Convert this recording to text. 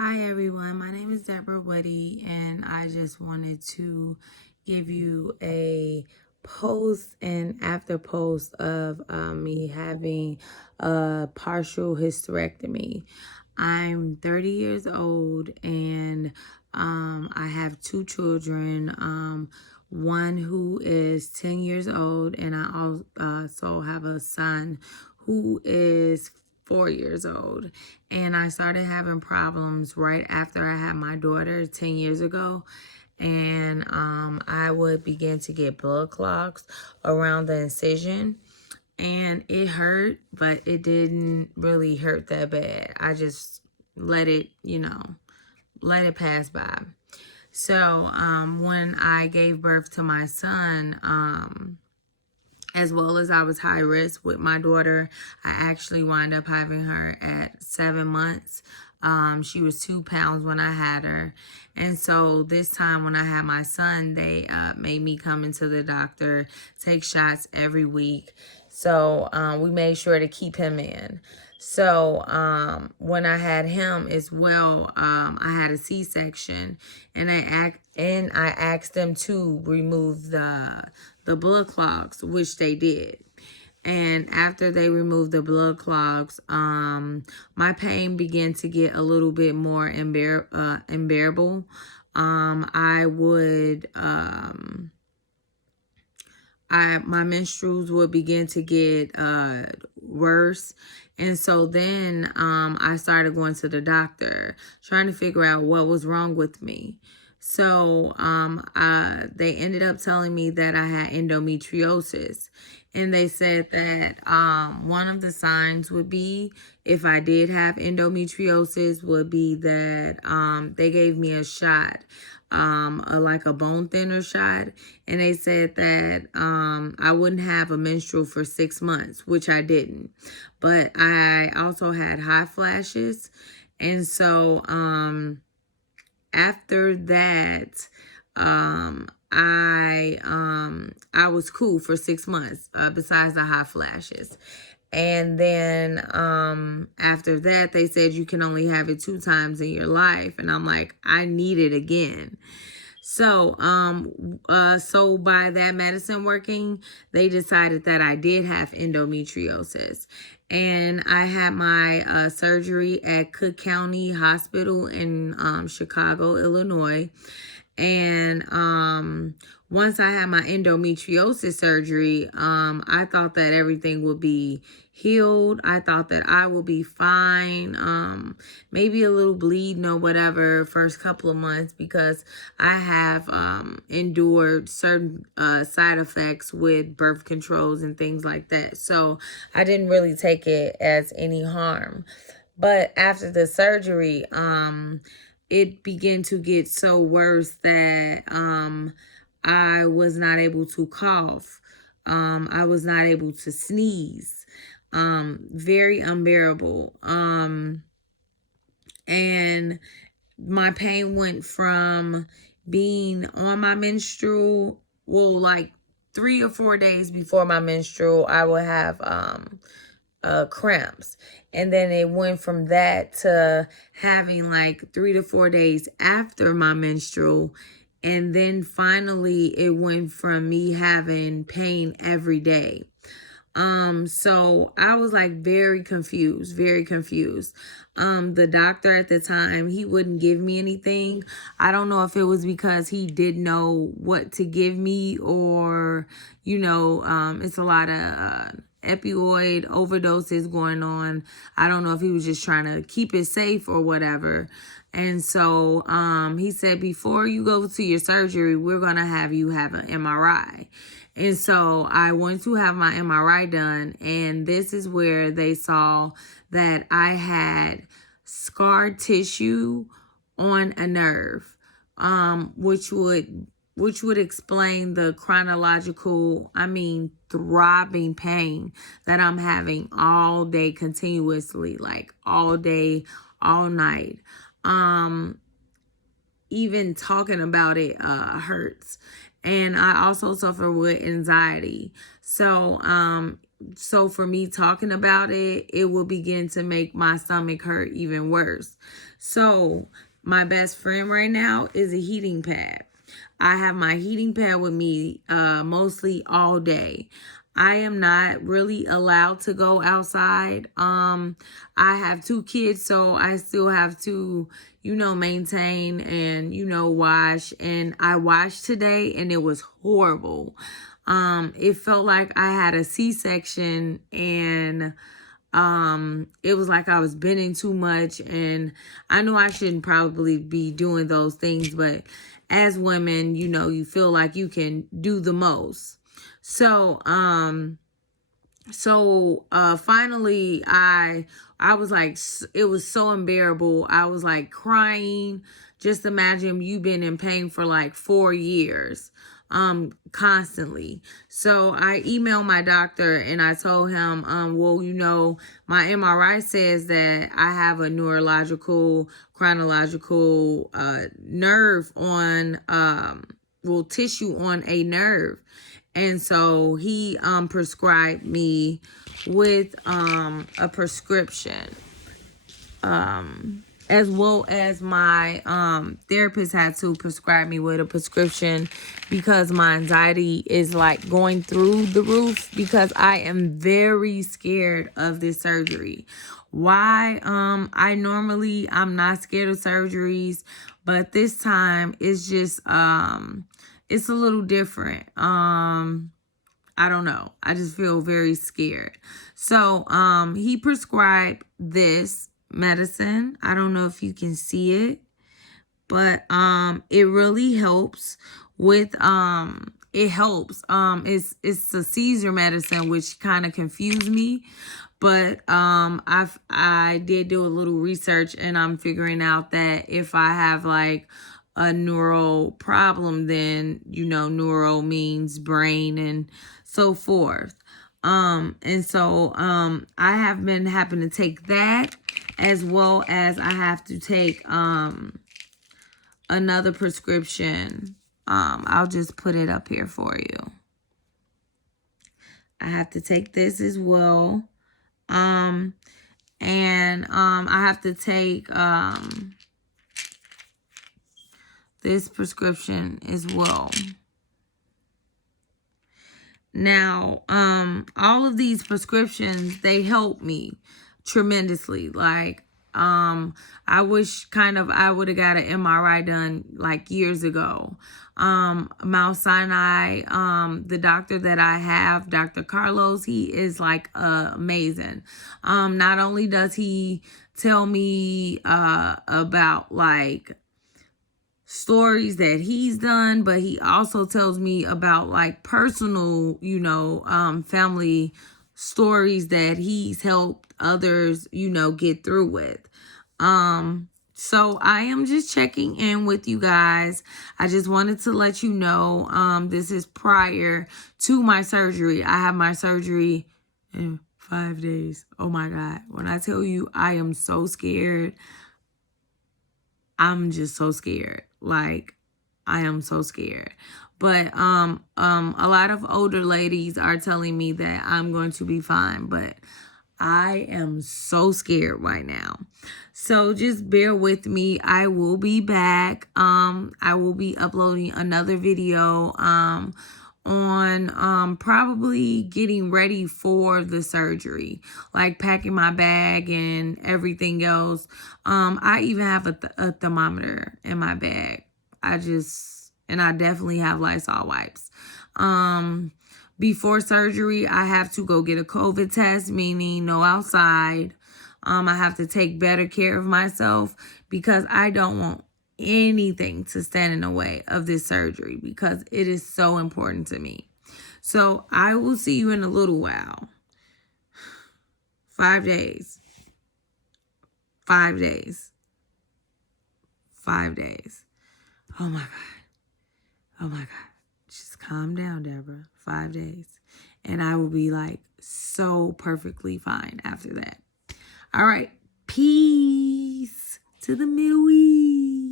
Hi everyone, my name is Deborah Woody, and I just wanted to give you a post and after post of me having a partial hysterectomy. I'm 30 years old, and I have two children. One who is 10 years old, and I also have a son who is 4 years old. And I started having problems right after I had my daughter 10 years ago. And I would begin to get blood clots around the incision. And it hurt, but it didn't really hurt that bad. I just let it, let it pass by. So when I gave birth to my son, as well as I was high risk with my daughter, I actually wound up having her at 7 months. She was 2 pounds when I had her. And so this time when I had my son, they made me come into the doctor, take shots every week. So we made sure to keep him in. So when I had him as well, I had a C-section, and I asked them to remove the blood clots, which they did. And after they removed the blood clots, my pain began to get a little bit more unbearable. My menstruals would begin to get worse. And so then I started going to the doctor, trying to figure out what was wrong with me. So they ended up telling me that I had endometriosis. And they said that one of the signs would be, if I did have endometriosis, would be that they gave me a shot, like a bone thinner shot. And they said that I wouldn't have a menstrual for 6 months, which I didn't. But I also had hot flashes. And so after that, I was cool for 6 months, besides the hot flashes. And then after that, they said you can only have it 2 times in your life. And I'm like, I need it again. So so by that medicine working, they decided that I did have endometriosis. And I had my surgery at Cook County Hospital in Chicago, Illinois. And once I had my endometriosis surgery, I thought that everything would be healed. I thought that I would be fine. Maybe a little bleeding or whatever first couple of months, because I have endured certain side effects with birth controls and things like that. So I didn't really take it as any harm. But after the surgery, it began to get so worse that I was not able to cough. I was not able to sneeze. Very unbearable. And my pain went from being on my menstrual, well, like 3 or 4 days before my menstrual, I would have cramps. And then it went from that to having like 3 to 4 days after my menstrual. And then finally it went from me having pain every day. So I was like very confused, very confused. The doctor at the time, he wouldn't give me anything. I don't know if it was because he didn't know what to give me, or, it's a lot of opioid overdoses going on. I don't know if he was just trying to keep it safe or whatever. And so he said, before you go to your surgery, we're going to have you have an MRI. And so I went to have my MRI done, and this is where they saw that I had scar tissue on a nerve, which would explain the throbbing pain that I'm having all day continuously, like all day, all night. Even talking about it hurts. And I also suffer with anxiety. So so for me talking about it, it will begin to make my stomach hurt even worse. So my best friend right now is a heating pad. I have my heating pad with me mostly all day. I am not really allowed to go outside. I have 2 kids, so I still have to, maintain and, wash. And I washed today and it was horrible. It felt like I had a C-section, and it was like I was bending too much, and I knew I shouldn't probably be doing those things, but as women, you feel like you can do the most. So finally I was like, it was so unbearable. I was like crying. Just imagine you've been in pain for like 4 years constantly. So I emailed my doctor and I told him, well, my MRI says that I have a neurological chronological nerve on tissue on a nerve. And so he prescribed me with a prescription, as well as my therapist had to prescribe me with a prescription because my anxiety is like going through the roof, because I am very scared of this surgery. Why? I'm not scared of surgeries, but this time it's just it's a little different. I don't know. I just feel very scared. So he prescribed this medicine. I don't know if you can see it, but it really helps with it helps. It's a seizure medicine, which kind of confused me. But I did do a little research, and I'm figuring out that if I have like a neural problem, then neuro means brain and so forth. And so I have been having to take that, as well as I have to take another prescription. I'll just put it up here for you. I have to take this as well. And I have to take this prescription as well. Now, all of these prescriptions, they help me tremendously. Like, I wish I would have got an MRI done like years ago. Mount Sinai, the doctor that I have, Dr. Carlos, he is like amazing. Not only does he tell me about like stories that he's done, but he also tells me about like personal, family stories that he's helped others, get through with. So I am just checking in with you guys. I just wanted to let you know, this is prior to my surgery. I have my surgery in 5 days. Oh my God. When I tell you I am so scared, I'm just so scared. Like, I am so scared. But a lot of older ladies are telling me that I'm going to be fine, but I am so scared right now. So just bear with me. I will be back. I will be uploading another video on probably getting ready for the surgery, like packing my bag and everything else. I even have a thermometer in my bag. I definitely have Lysol wipes. Before surgery, I have to go get a COVID test, meaning no outside. I have to take better care of myself because I don't want anything to stand in the way of this surgery, because it is so important to me. So I will see you in a little while. 5 days. 5 days. 5 days. Oh my God. Oh my God. Just calm down, Deborah. 5 days. And I will be like so perfectly fine after that. All right. Peace to the Millie.